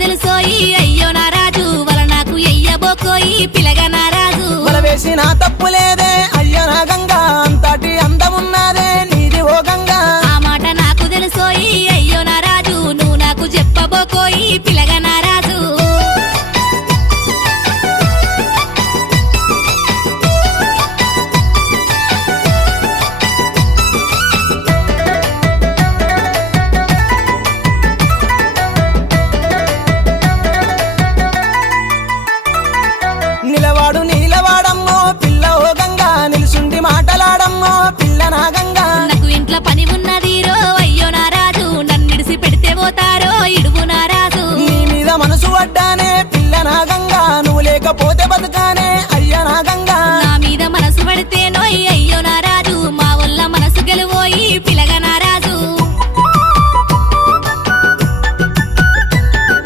తెలుసోయి అయ్యో నా రాజు వల నాకు ఎయ్యబోకోయి పిలగా నా రాజు వల వేసిన తప్పు లేదే అయ్యో నా గంగా అంతటి అందమున్నదే నీది ఓ గంగా ఆ మాట నాకు తెలుసోయి అయ్యో నా రాజు నువ్వు నాకు చెప్పబోకోయి పిలగా నా రాజు నిలవాడు నీలవాడమ్మో పిల్ల ఓ గంగా నిలుసుండి మాటలాడమ్మో పిల్ల నా గంగా నాకు ఇంట్లో పని ఉన్నది రో అయ్యో నా రాజు నన్నిడిసి పెడితే పోతారో ఇడువు నా రాజు నీ మీద మనసు పడ్డానే పిల్ల నా గంగా నువ్వు లేకపోతే బతుకానే అయ్యో నా గంగా నా మీద మనసు పడితే నోయ్ అయ్యో